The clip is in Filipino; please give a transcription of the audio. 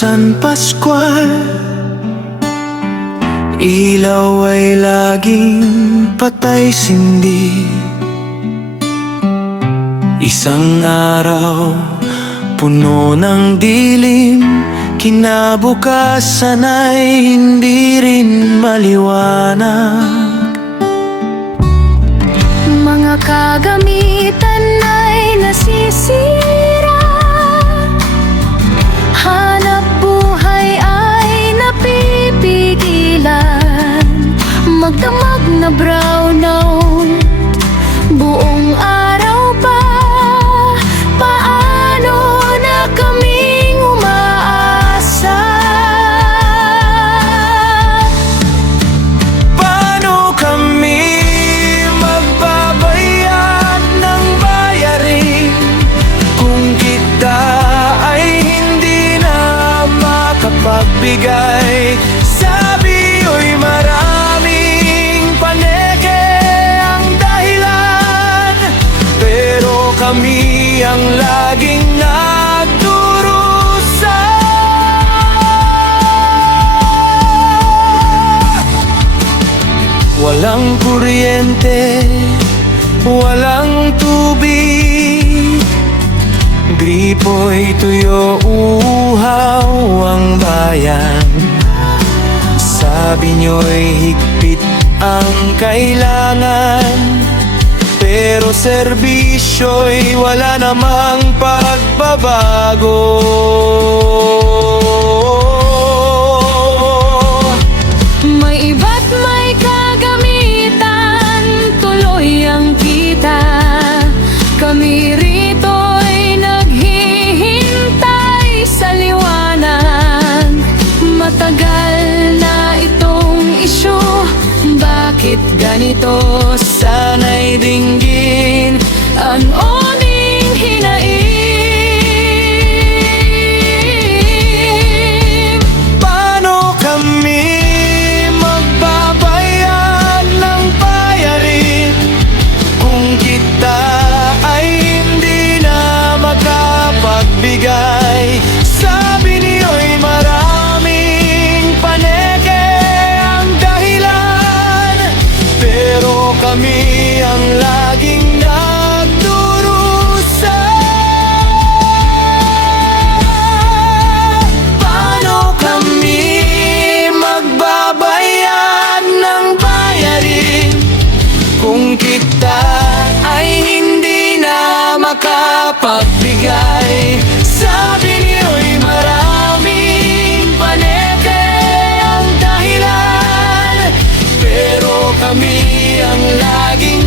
San Pascual, ilaw ay laging patay sindi. Isang araw, puno ng dilim, kinabukasan ay hindi rin maliwanag. Mga kagamitan ay nasisira, hanap buhay ay napipigilan. Magdamag na brownout, buong araw pa, paano na kaming umaasa? Paano kami magbabayad ng bayarin kung kita ay hindi na makapagbigay? Sabi o'y maraming paneke ang dahilan, pero kami ang laging nagdurusa. Walang kuryente, walang tubig, gripo'y tuyo, uhaw ang bayan. Sabi nyo'y higpit ang kailangan, pero serbisyo'y wala namang pagbabago. May iba't may kagamitan, tuloy ang kita. Kami rito'y naghihintay sa liwanag. Matagal na itong isyu, bakit ganito? Sana'y dinggin Ang uning hinaing. paano kami magbabayad ng bayarin kung kita ay hindi na makapagbigay? Sabi niyo'y maraming paneke ang dahilan, pero kami ang laging nagdurusa. Paano kami magbabayad ng bayarin kung kita ay hindi na makapagbigay? Sabi niyo'y maraming paneke ang dahilan, pero kami ang laging